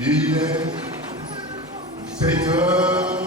Il est Seigneur.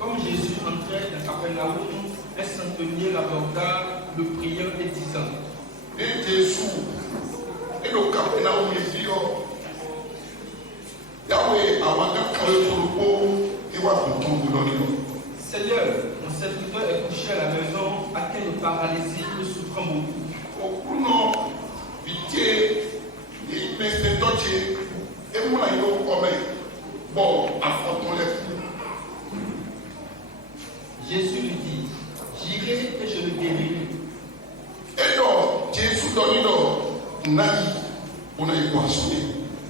Comme Jésus entrait dans Capernaum, un centenier l'aborda, le pria et disant: Seigneur, mon serviteur est couché à la maison, atteint de paralysie et souffrant beaucoup. Jésus lui dit: J'irai et je le guérirai.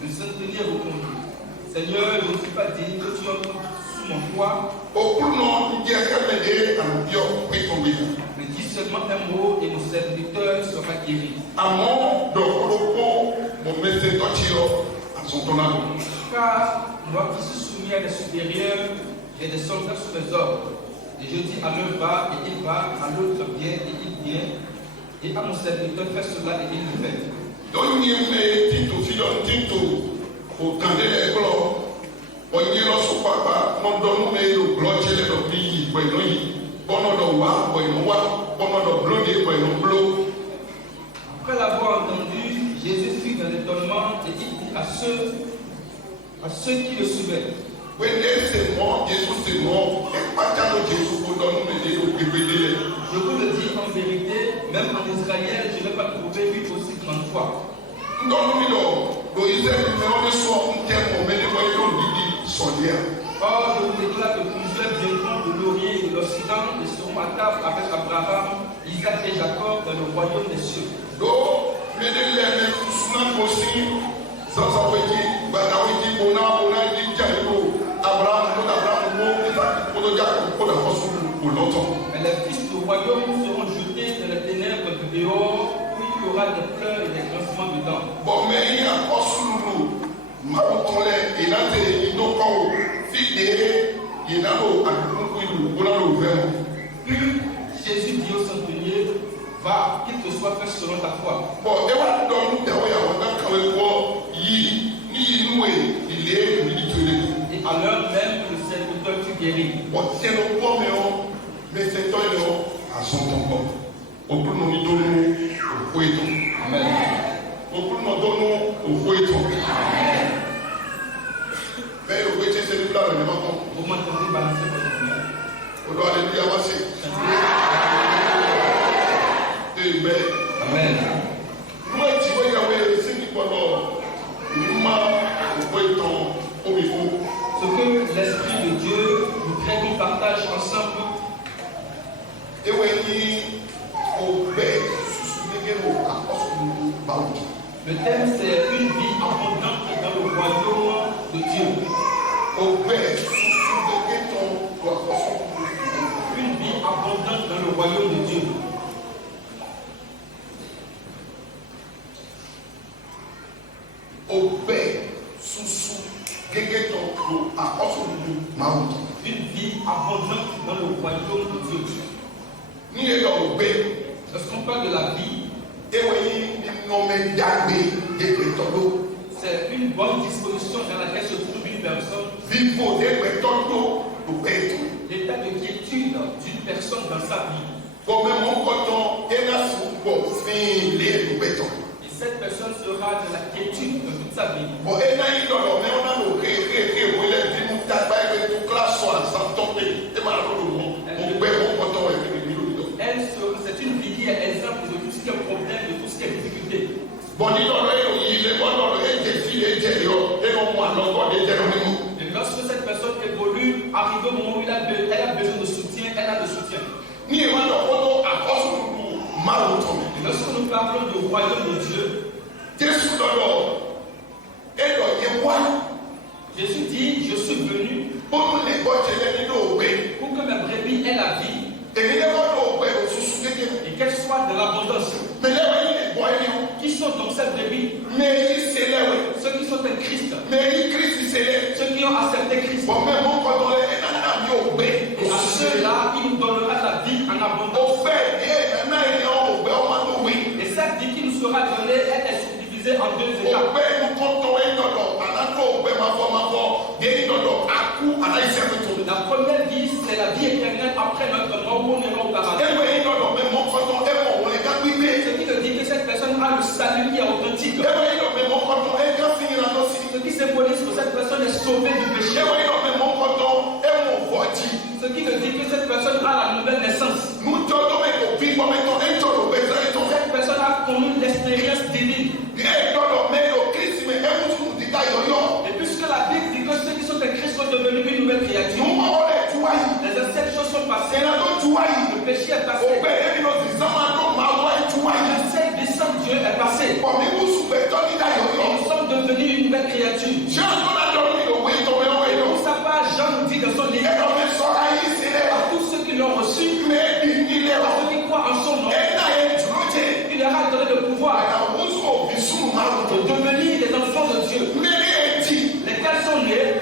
Le centenier répondit: Seigneur, je ne suis pas digne que tu entres sous mon toit. Mais dis seulement un mot et mon serviteur sera guéri. Car moi qui suis soumis à des supérieurs, j'ai des soldats sous mes ordres. Et je dis à l'un va et il va, à l'autre viens et il vient, et à mon serviteur fais cela et il le fait. Après l'avoir entendu, Jésus fut dans l'étonnement et il dit à ceux qui le suivaient: Je vous le dis en vérité, même en Israël, je n'ai pas trouvé une aussi grande foi. Or, je vous déclare que plusieurs viendront de l'Orient et de l'Occident et seront à table avec Abraham, Isaac et Jacob dans le royaume des cieux. Mais les fils du royaume seront jetés dans les ténèbres du dehors, où il y aura des pleurs et des grincements dedans. Puis Jésus dit au centenier, va, qu'il te soit fait selon ta foi. Et à l'heure même que le serviteur fut guéri. Amen. Vous m'entendez balancer votre main. Amen. Ce que l'Esprit de Dieu voudrait qu'on partage ensemble, le thème c'est une vie abondante dans le royaume de Dieu. Une vie abondante dans le royaume de Dieu. Une vie abondante dans le royaume de Dieu. Lorsqu'on parle de la vie, c'est une bonne disposition dans laquelle se trouve une personne. L'état de quiétude d'une personne dans sa vie. Et cette personne sera de la quiétude de toute sa vie. C'est une vie qui est exemple de tout ce qui est problème, de tout ce qui est difficulté. Et lorsque cette personne évolue, arrive au moment où elle a besoin de soutien, elle a de soutien. Et lorsque nous parlons du royaume de Dieu, Jésus dit, je suis venu pour que mes brebis aient la vie et qu'elles soient de l'abondance. Qui sont donc ces brebis? Ceux qui sont en Christ, ceux qui ont accepté Christ. Et à ceux-là, il nous donnera la vie en abondance. Et cette vie qui nous sera donnée, elle est subdivisée en deux étapes. La première vie, c'est la vie éternelle après notre mort où on ira au paradis. Ce qui veut dire que cette personne a le salut qui est authentique. Ce qui symbolise que cette personne est sauvée du péché. Ce qui veut dire que cette personne a la nouvelle naissance. Cette personne a connu l'expérience divine. Et puisque la Bible dit que ceux qui sont en Christ sont devenus une nouvelle créature, les anciennes choses sont passées, le péché est passé, l'ancienne descente de Dieu est passée, et nous sommes devenus une nouvelle créature. Pour sa part, Jean nous dit dans son livre, à tous ceux qui l'ont reçu, à ceux qui croient en son nom, il leur a donné le pouvoir de devenir les enfants de Dieu, lesquels sont nés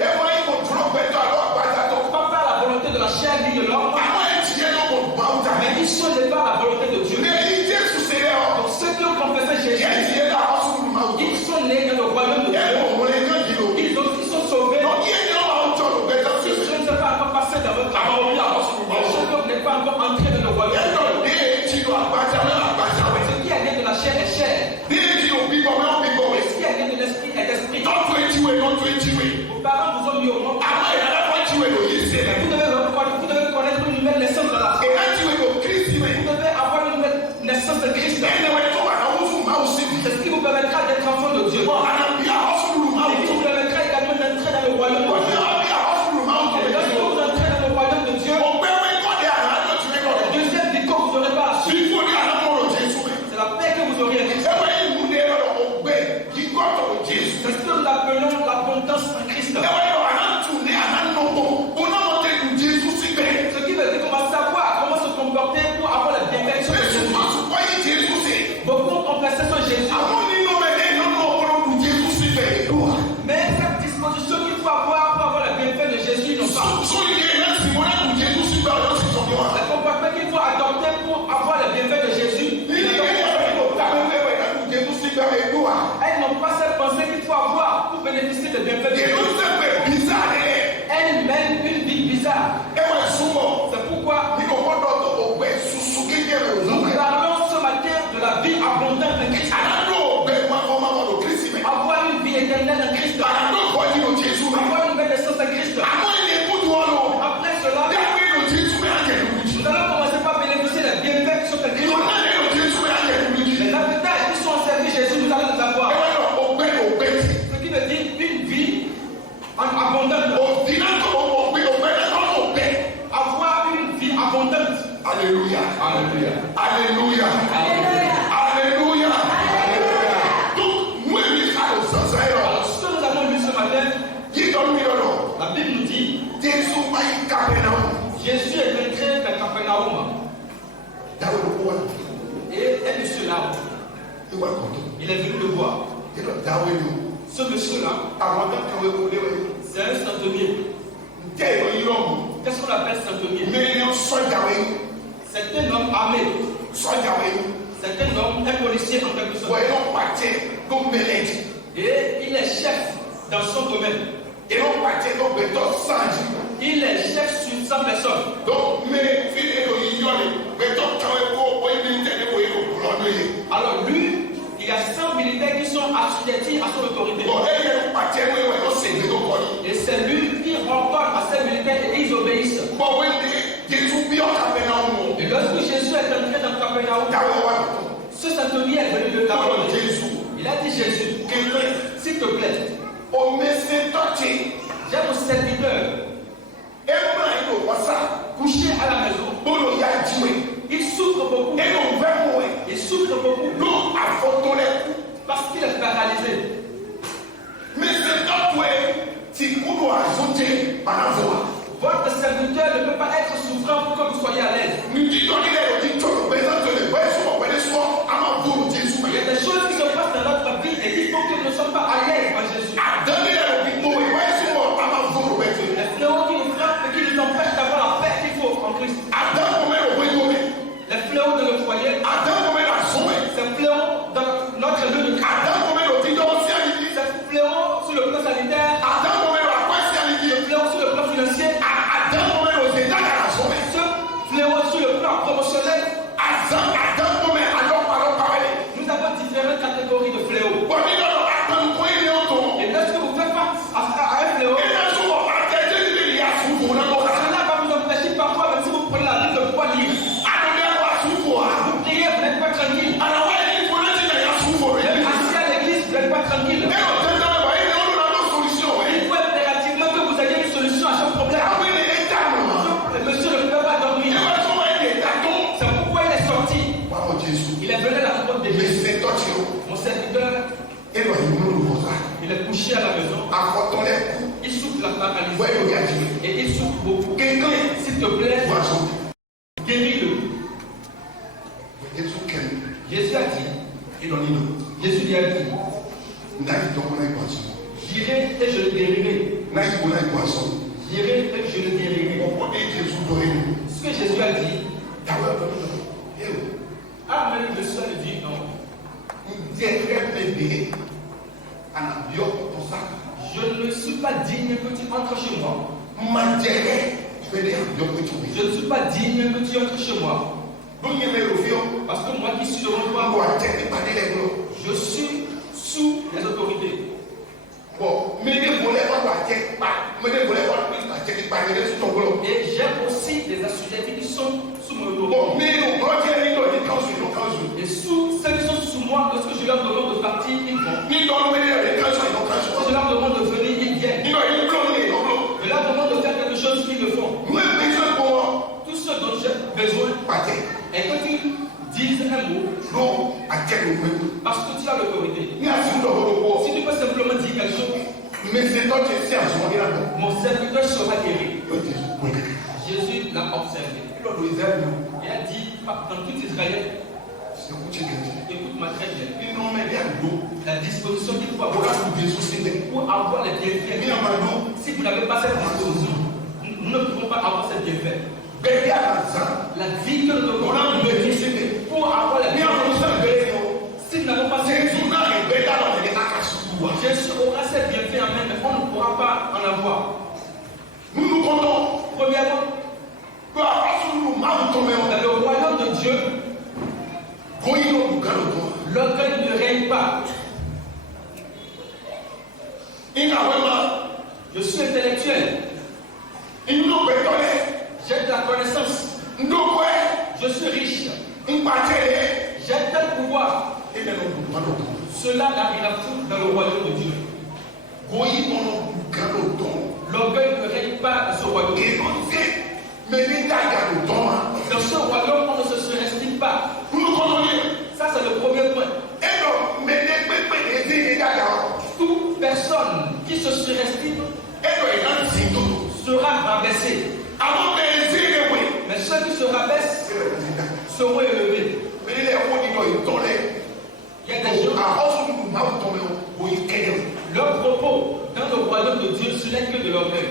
pas par la volonté de la chair ni de l'homme, mais ils sont nés par la volonté de Dieu. Donc ceux qui ont confessé Jésus, ils sont nés dans le royaume de Dieu. Ils sont sauvés. Je ne sais pas encore passer dans votre amour. Je n'est pas encore entré dans le royaume de Dieu. Ce qui est né de la chair est chair. Ce qui est né de l'esprit est esprit. Vos parents vous ont mis au monde. Vous devez connaître une nouvelle naissance de la foi. Vous devez avoir une nouvelle naissance de Christ. C'est ce qui vous permettra d'être enfant de Dieu. Et qui vous permettra également d'entrer dans le royaume de Dieu. Et lorsque vous entrez dans le royaume de Dieu, la deuxième vie que vous n'aurez pas à suivre, c'est la paix que vous aurez en Christ. Elles n'ont pas cette pensée qu'il faut avoir pour bénéficier des bienfaits de Dieu. Elles mènent une vie bizarre. C'est pourquoi nous parlons ce matin de la vie abondante de Christ. Avoir une vie éternelle en Christ. Avoir une belle naissance en Christ. Après cela, nous allons commencer par bénéficier des bienfaits qui sont en Christ. Les avantages qui sont en service Jésus, nous allons les avoir. Ce qui veut dire une vie en abondance. Avoir une vie abondante. Alléluia. Alléluia. Alléluia. Alléluia. Donc, nous, alors, ce que nous avons lu ce matin, la Bible nous dit Jésus est entré dans Capernaum. Et un monsieur là, il est venu le voir. Ce monsieur-là, c'est un centenier. Qu'est-ce qu'on appelle centenier? C'est un homme armé. C'est un homme, un policier en quelque sorte. Et il est chef dans son domaine. Il est chef sur 100 personnes. Alors lui, il y a 100 militaires qui sont assujettis à son autorité. Et c'est lui qui ordonne à ces militaires et ils obéissent. Et lorsque Jésus est entré dans Capernaum, ce centenier est venu de Capernaum. Il a dit Jésus, s'il te plaît, j'ai mon serviteur couché à la maison. Il souffre beaucoup. Il souffre beaucoup parce qu'il est paralysé. Votre serviteur ne peut pas être souffrant pour que vous soyez à l'aise. Il y a des choses qui se passent dans notre vie et il faut que nous ne sommes pas à l'aise en Jésus. Les fléaux qui nous frappent et qui nous empêchent d'avoir la paix qu'il faut en Christ. Les fléaux de notre foyer. Ces fléaux dans notre lieu de travail. Ces fléaux sur le plan sanitaire. Ces fléaux sur le plan financier. Ce fléau sur le plan promotionnel. Nous avons différentes catégories de fléaux. Et lorsque vous faites face à un fléau, cela va vous empêcher parfois, même si vous prenez la Bible de foi libre. Vous priez, vous n'êtes pas tranquille. Même assis à l'église, vous n'êtes pas tranquille. Il faut impérativement que vous ayez une solution à ce problème. Le monsieur ne peut pas dormir. C'est pourquoi il est sorti. Il est venu à la rencontre de Jésus. Mon serviteur, il est couché à la maison. Il souffre la paralysie. Et il souffre beaucoup. S'il te plaît, guéris-le. Jésus a dit. Jésus lui a dit. J'irai et je le guérirai. J'irai et je le guérirai. Ce que Jésus a dit. Amen. Le seul dit non. Je ne suis pas digne que tu entres chez moi. Je ne suis pas digne que tu entres chez moi. Parce que moi qui suis devant toi, je suis sous les autorités. Et j'ai aussi des assujettis qui sont sous mon autorité. Et sous ceux qui sont sous moi, lorsque je leur demande de partir, ils vont. Lorsque je leur demande de venir, ils viennent. Je leur demande de faire quelque chose, ils le font. Tout ce dont j'ai besoin. Et quand ils disent un mot, parce que tu as l'autorité. Si tu peux simplement dire quelque chose, mon serviteur sera guéri. Jésus l'a observé. Il a dit dans tout Israël, écoute-moi très bien. La disposition qu'il faut avoir pour avoir les bienfaits. Si vous n'avez pas cette disposition, nous ne pouvons pas avoir cette bienfaits. La vie que nous devons pour avoir les bienfaits. Si nous n'avons pas cette vie, Je suis intellectuel. J'ai de la connaissance. Je suis riche. J'ai tel pouvoir. Cela n'arrivera plus dans le royaume de Dieu. L'orgueil ne règne pas dans ce royaume. Dans ce royaume, on ne se surestime pas. Ça, c'est le premier point. Toute personne qui se surestime sera rabaissée. Mais ceux qui se rabaissent seront élevés. Il y a des gens, leur propos dans le royaume de Dieu, ce n'est que de l'orgueil.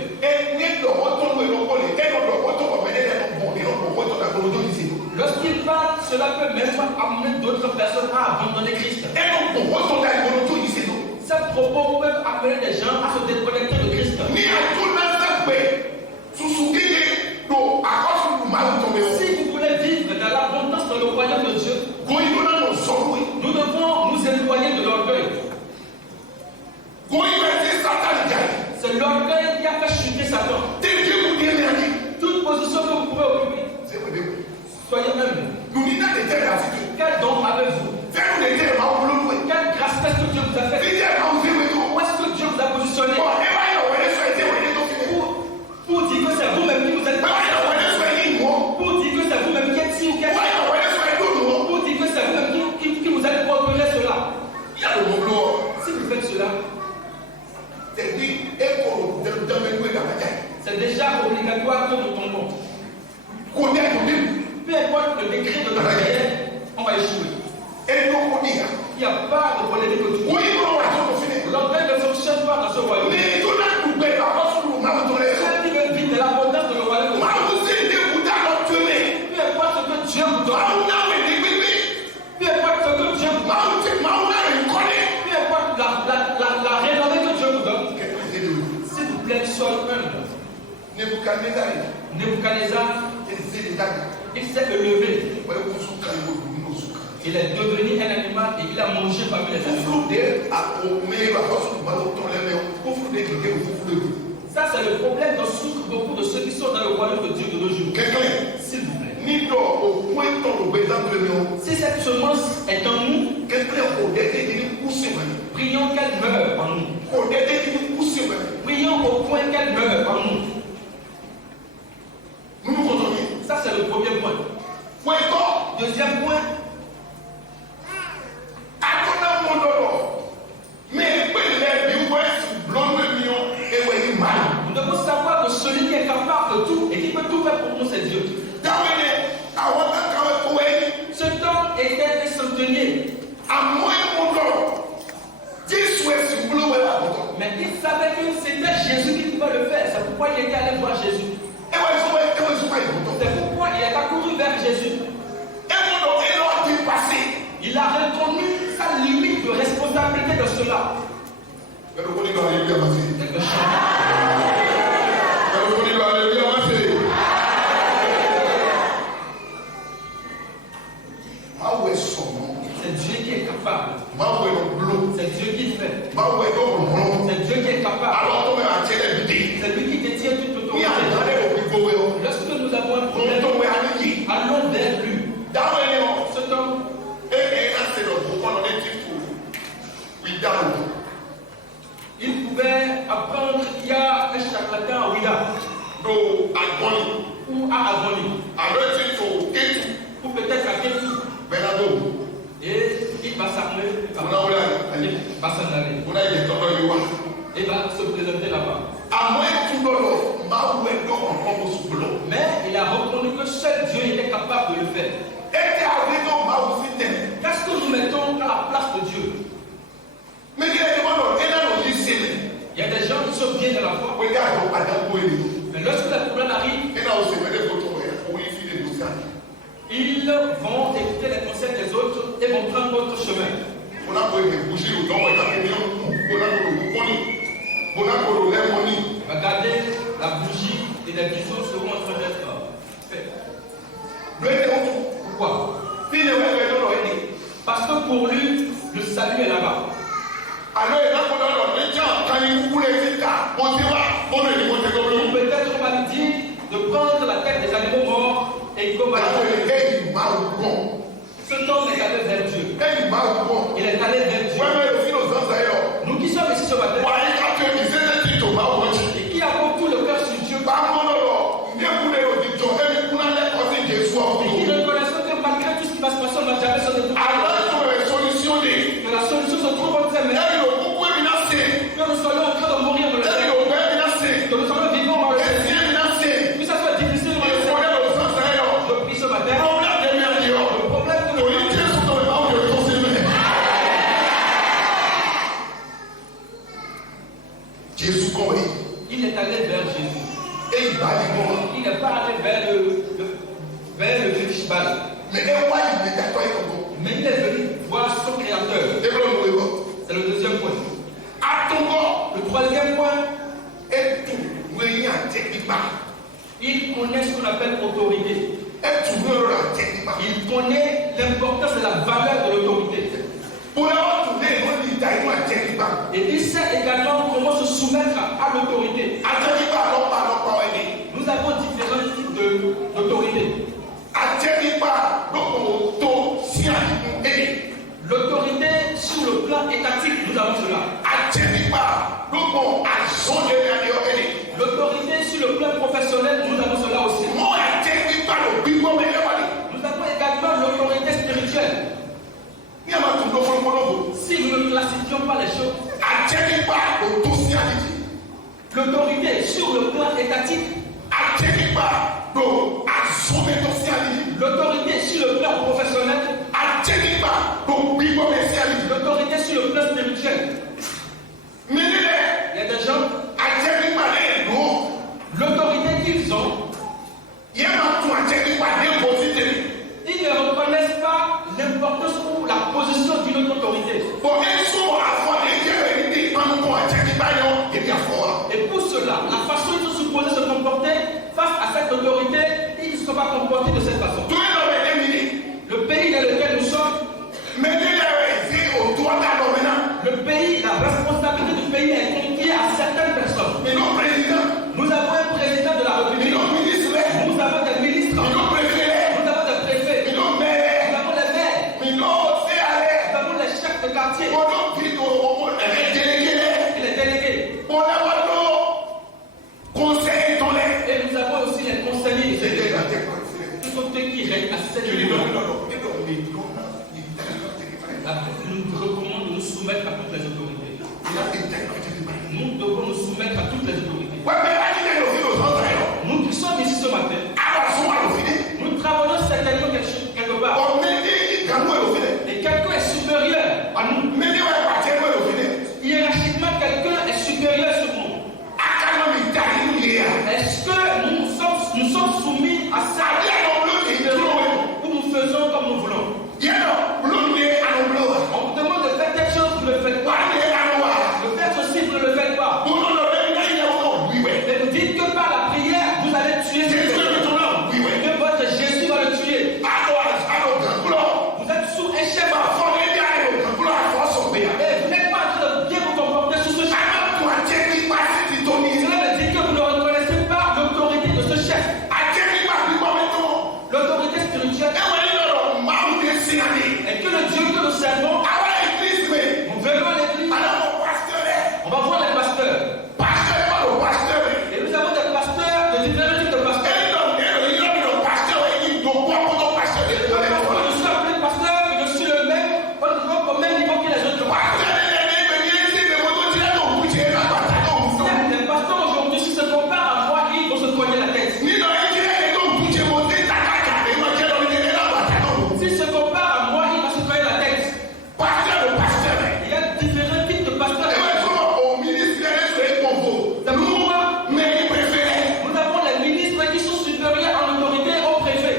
Lorsqu'il parle, cela peut même amener d'autres personnes à abandonner Christ. Ces propos peuvent amener des gens à se déconnecter de Christ. Si vous voulez vivre dans l'abondance dans le royaume de Dieu, nous devons nous éloigner de l'orgueil. C'est l'orgueil qui a fait chuter Satan. Toute position que vous pouvez occuper, soyez même. Quel don avez-vous? Quelle grâce est-ce que Dieu vous a fait? Où est-ce que Dieu vous a positionné? Pour dire que c'est vous-même qui vous êtes passé. Pour dire que c'est vous-même qui êtes ci ou qui êtes là. Pour dire que c'est vous-même qui vous êtes procuré cela. Si vous faites cela, c'est déjà obligatoire que nous tombons. Peu importe le décret de notre prière, on va échouer. Il n'y a pas de polémique autour. L'orgueil ne fonctionne pas dans ce royaume. Ceux qui veulent vivre de l'abondance de le royaume de Dieu, peu importe ce que Dieu vous donne, peu importe ce que Dieu vous donne, peu importe la rénovée que Dieu vous donne, s'il vous plaît, soyez humble. Nebuchadnezzar, il s'est élevé. Il est devenu un animal et il a mangé parmi les animaux. Ça, c'est le problème dont souffrent beaucoup de ceux qui sont dans le royaume de Dieu de nos jours. S'il vous plaît. Si cette semence est en nous, prions qu'elle meure en nous. Prions au point qu'elle meure en nous. Ça, c'est le premier point. Deuxième point. Nous devons savoir que celui qui est capable de tout et qui peut tout faire pour nous, c'est Dieu. Cet homme était un centenier. Mais il savait que c'était Jésus qui pouvait le faire. C'est pourquoi il était allé voir Jésus. C'est pourquoi il est accouru vers Jésus. Il a reconnu sa limite de responsabilité de cela. C'est Dieu qui est capable. C'est Dieu qui fait. C'est Dieu qui est capable. C'est lui qui détient toute autorité. Lorsque nous avons un problème, allons vers lui. Cet homme, il pouvait apprendre qu'il y a un charlatan à Ouida ou à Agoni ou peut-être à Ketu. Et il va s'armer, il va s'en aller et va se présenter là-bas. Mais il a reconnu que seul Dieu était capable de le faire. Qu'est-ce que nous mettons à la place de Dieu? Il y a des gens qui sont bien dans la foi. Mais lorsque le problème arrive, ils vont écouter les conseils des autres et vont prendre d'autres chemins. Regardez, la bougie et les bijoux seront en train d'être faits. Pourquoi? Parce que pour lui, le salut est là-bas. animaux morts et comme cet homme est allé vers Dieu. Il est allé vers Dieu. Nous qui sommes ici ce matin, et qui avons tout le cœur sur Dieu, et qui reconnaissons que malgré tout ce qui va se passer, on n'a jamais sauté tout. Que la solution se trouve entre ses mains. Que nous soyons en train de mourir dans le ciel. Que nous soyons vivants dans le ciel. Que ça soit difficile dans le ciel. Je prie ce matin. Le problème de il est allé vers Jésus. Il n'est pas allé vers le Fishbal. Mais il est venu voir son créateur. C'est le deuxième point. Le troisième point, il connaît ce qu'on appelle autorité. Il connaît l'importance et la valeur de l'autorité. Et il sait également comment se soumettre à l'autorité. Nous avons différents types d'autorité. L'autorité sur le plan étatique, nous avons cela. L'autorité sur le plan professionnel, nous avons cela aussi. Nous avons également l'autorité spirituelle. Si nous ne classifions pas les choses, l'autorité sur le plan étatique, l'autorité sur le plan professionnel, l'autorité sur le plan spirituel. Il y a des gens, l'autorité qu'ils ont, ils ne reconnaissent pas l'importance ou la position d'une autorité. Et pour cela, la façon dont ils sont supposés se comporter face à cette autorité, ils ne sont pas comportés de cette façon. Le pays dans lequel nous sommes, le pays, la responsabilité du pays est confiée à certaines personnes. Nous avons un président de la République. Nous avons des ministres. Nous avons des préfets. Nous avons les maires. Nous avons les chefs de quartier. Et les délégués. Et nous avons aussi les conseillers. Tous sont ceux qui règnent à cette niveau. Nous recommandons de nous soumettre à toutes les autorités. Nous devons nous soumettre à toutes les autorités. Nous qui sommes ici ce matin, nous travaillons certainement quelque part. Et quelqu'un est supérieur à nous. Hiérarchiquement, quelqu'un est supérieur sur nous. Est-ce que nous sommes soumis à ça où nous faisons comme nous voulons? On vous demande de faire quelque chose, vous ne le faites pas. De faire ceci, vous ne le faites pas. Mais vous dites que par la prière, vous allez tuer Jésus. Que votre Jésus va le tuer. Vous êtes sous un chef. Et vous n'êtes pas en train de bien vous comporter sous ce chef. Cela veut dire que vous ne reconnaissez pas l'autorité de ce chef. L'autorité spirituelle. Et que le Dieu que nous servons, nous venons à l'église, on va voir les pasteurs. Et nous avons des pasteurs, de différents types de pasteurs. Je suis appelé pasteur, mais je suis le même, au même niveau que les autres. Les pasteurs aujourd'hui, si se comparent à moi, ils vont se cogner la tête. S'ils se comparent à moi, ils vont se cogner la tête. Il y a différents types de pasteurs. Nous avons les ministres qui sont supérieurs en autorité au préfet.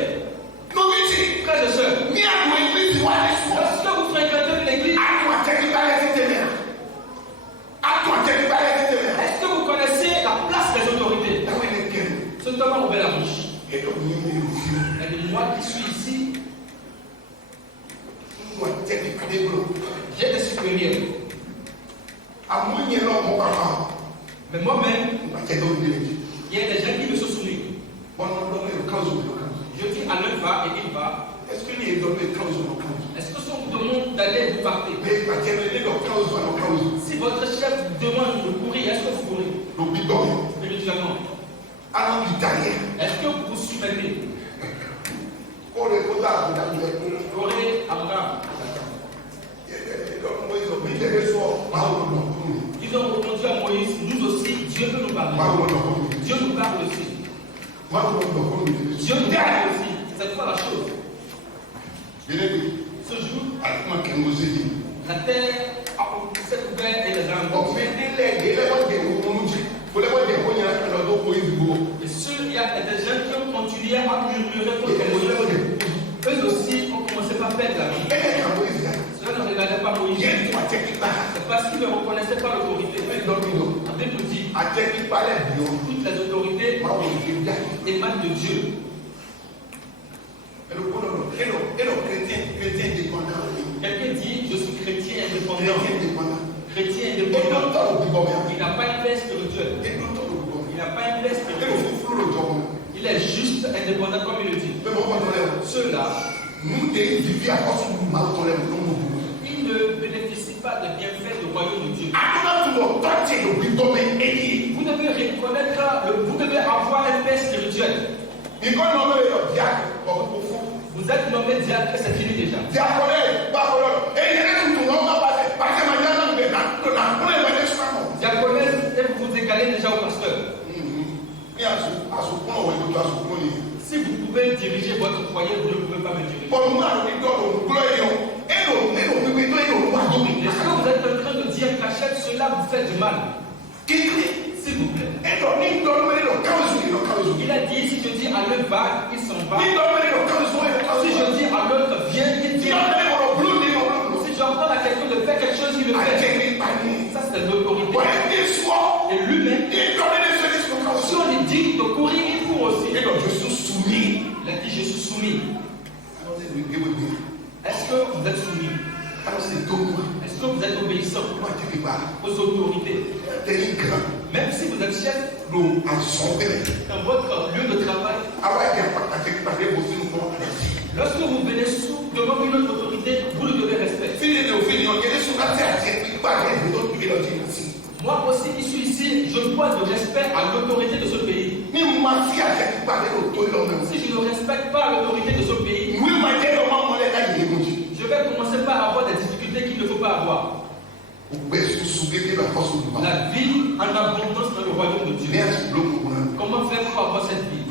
Frères et sœurs, lorsque vous fréquentez l'église, est-ce que vous connaissez la place des autorités? Ce temps on ouvert la bouche. Et moi qui suis ici, j'ai des supérieurs. Mais moi-même, il y a des gens qui me sont soumis. Je dis à l'un va et il va. Est-ce que si on vous demande d'aller, vous partez? Si votre chef vous demande de courir, est-ce que vous courez? Spirituellement. Est-ce que vous vous soumettez? Corée, Abraham. Ils ont répondu à Moïse, nous aussi, Dieu peut nous parler. Dieu nous parle aussi. Dieu nous parle aussi. C'est quoi la chose? Ce jour, la terre s'est ouverte et les rames. Et ceux, il y a des gens qui ont continué à murmurer contre Moïse. Eux aussi ont commencé par perdre la vie. Cela ne regardait pas Moïse. C'est parce qu'ils ne reconnaissaient pas l'autorité. La Bible nous dit toutes les autorités émanent de Dieu. Quelqu'un dit je suis chrétien indépendant. Chrétien indépendant. Il n'a pas une paix spirituelle. Il n'a pas une paix spirituelle. Il est juste indépendant comme il le dit. Ceux-là, ils ne bénéficient pas des bienfaits du royaume de Dieu. Vous devez reconnaître, vous devez avoir une paix spirituelle. Vous êtes nommé diacre, c'est fini déjà. Diaconesse, et vous vous égalez déjà au pasteur. Si vous pouvez diriger votre foyer, vous ne pouvez pas me diriger. Est-ce que vous êtes en train de dire qu'achète cela vous fait du mal? S'il vous plaît. Il a dit, si je dis à l'un va, il s'en va. Si je dis à l'autre viens, il vient. Si j'entends à quelqu'un de faire quelque chose, il le fait. Ça c'est l'autorité. Et lui-même, si on lui dit de courir, il court aussi. Il a dit je suis soumis. Est-ce que vous êtes soumis? Est-ce que vous êtes obéissant aux autorités? Même si vous êtes chef dans votre lieu de travail, lorsque vous venez devant une autre autorité, vous le devez respecter. Moi aussi, qui suis ici, je dois de respect à l'autorité de ce pays. Si je ne respecte pas l'autorité de ce pays, je vais commencer par avoir des difficultés qu'il ne faut pas avoir. La vie en abondance dans le royaume de Dieu. Comment faire pour avoir cette vie?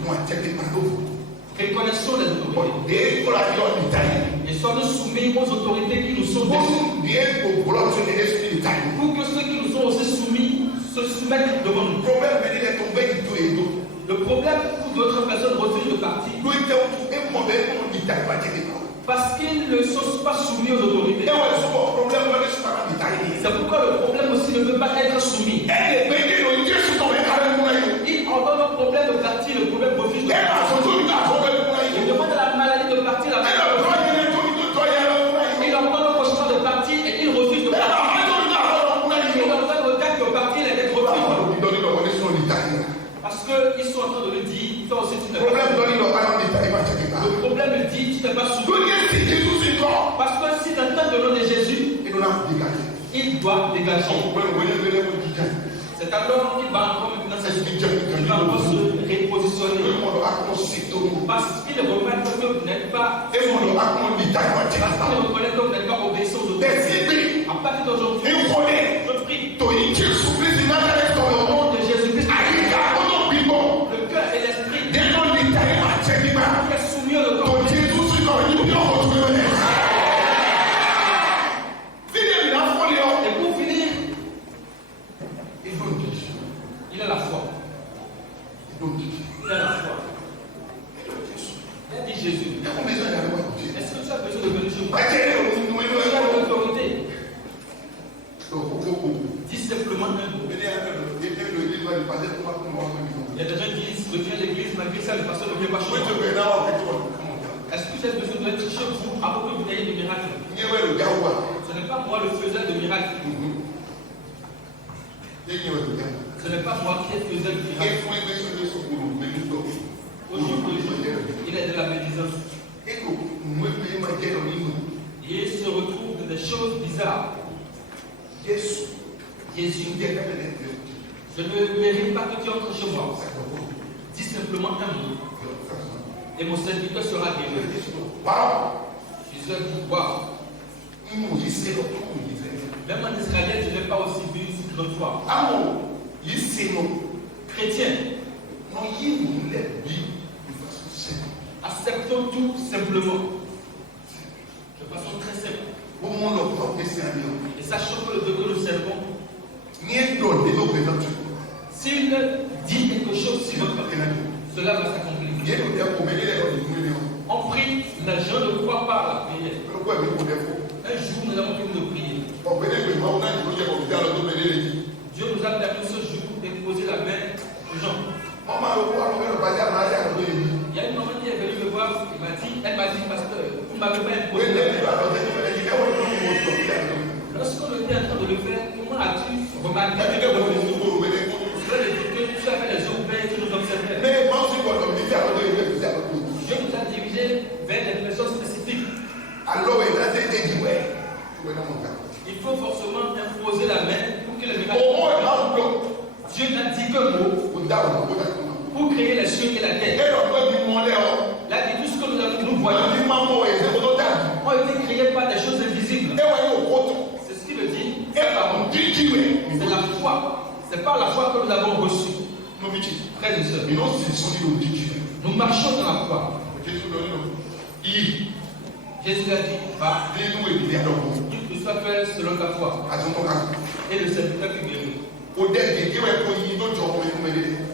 Reconnaissons les autorités. Et soyons soumis aux autorités qui nous sont déçues. Pour que ceux qui nous sont aussi soumis se soumettent devant nous. Le problème où d'autres personnes refusent de partir, parce qu'ils ne sont pas soumis aux autorités. C'est pourquoi le problème aussi ne peut pas être soumis. Il ordonne le problème de partir, le problème refuse de partir. Il demande à la maladie de partir, la maladie de partir. Il ordonne au cauchemar de partir et il refuse de partir. Il ordonne au gars de partir et il refuse. Parce qu'ils sont en train de lui dire, toi aussi tu n'es pas soumis. Le problème dit, tu n'es pas soumis. Parce que si tu entends le nom de Jésus, il doit dégager. C'est alors qu'il va encore maintenant se repositionner. Parce qu'il remarque que vous n'êtes pas. Parce qu'il reconnaît que vous n'êtes pas obéissant aux autorités. À partir d'aujourd'hui, je prie. Au nom de Jésus-Christ. Le cœur et l'esprit. Qui est soumis à l'autorité. Et pour finir, il a la foi. Il a la foi. Il a dit Jésus. Est-ce que tu as besoin de venir chez moi? Tu as l'autorité. Dis simplement un mot. Il y a des gens qui disent reviens à l'église malgré ça, le pasteur ne vient pas chez moi. Est-ce que tu as besoin d'être chez vous avant que vous ayez des miracles? Ce n'est pas moi le faiseur de miracles. Ce n'est pas moi qui ai faiseur de miracles. Au jour le jour, il est de la médisance. Et il se retrouve dans des choses bizarres. Jésus, je ne mérite pas que tu entres chez moi. Dis simplement un mot. Et mon serviteur sera guéri. Jésus a dit, waouh. Même en Israël, je n'ai pas aussi vu une autre fois. Chrétien, acceptons tout simplement. De façon très simple. Et sachant que le Dieu que nous servons, s'il dit quelque chose sur votre vie, cela va s'accomplir. On prie, l'argent ne croit pas à la prière. Un jour, nous avons pu nous prier. Dieu nous a permis ce jour de poser la main aux gens. Il y a une maman qui est venue me voir, elle m'a dit, pasteur, vous ne m'avez pas imposé la main. Lorsqu'on était en train de le faire, comment as-tu remarqué que tu avais les yeux ouverts et que nous observais? Dieu nous a dirigés vers des personnes spécifiques. Il faut forcément imposer la main pour que les miracles. Dieu n'a dit que mot pour créer les cieux et la terre. Là, tout ce que nous voyons ont été créés par des choses invisibles. C'est ce qu'il veut dire. C'est la foi. C'est par la foi que nous avons reçu. Frères et sœurs, nous marchons dans la foi. Jésus a dit, va, qu'il soit fait selon ta foi. Et le serviteur fut guéri.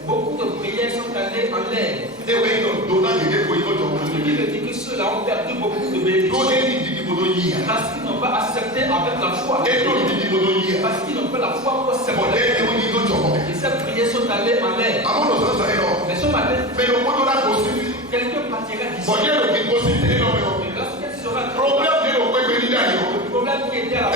Beaucoup de prières sont allées en l'air. Il veut dire que ceux-là ont perdu beaucoup de bénédictions. Parce qu'ils n'ont pas accepté avec la foi. Parce qu'ils n'ont pas la foi pour accepter. Et ces prières sont allées en l'air. Mais ce matin, quelqu'un partira d'ici. Et lorsqu'elle sera le problème qui était à la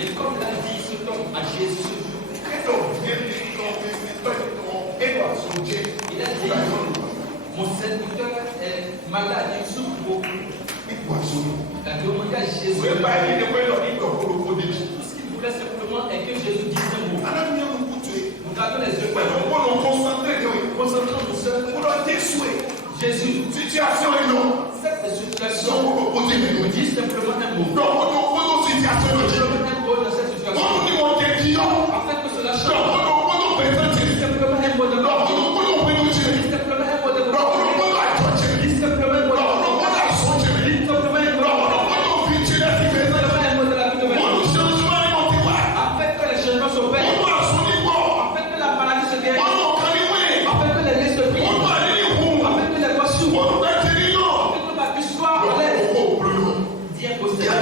Et comme l'a dit cet homme à Jésus, il a dit, mon serviteur est malade, il souffre beaucoup. Il a demandé à Jésus. Tout ce qu'il voulait simplement est que Jésus dise un mot. Nous gardons les yeux concentrons-nous seuls. Jésus, cette situation, dis simplement un mot. Dans cette situation, afin que cela change. Dis simplement un mot de l'ordre. Dis simplement un mot de l'ordre. Dis simplement un mot de l'ordre. Dis simplement un mot de l'ordre. Dis simplement un mot de la vie de Dieu. Afin que les changements s'opèrent. Afin que la maladie se guérisse. Afin que les lits se brisent. Afin que les voix s'ouvrent. Afin que ma vie soit en l'air. Dis impossible.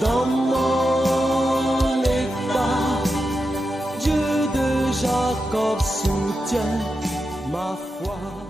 Dans mon état, Dieu de Jacob soutient ma foi.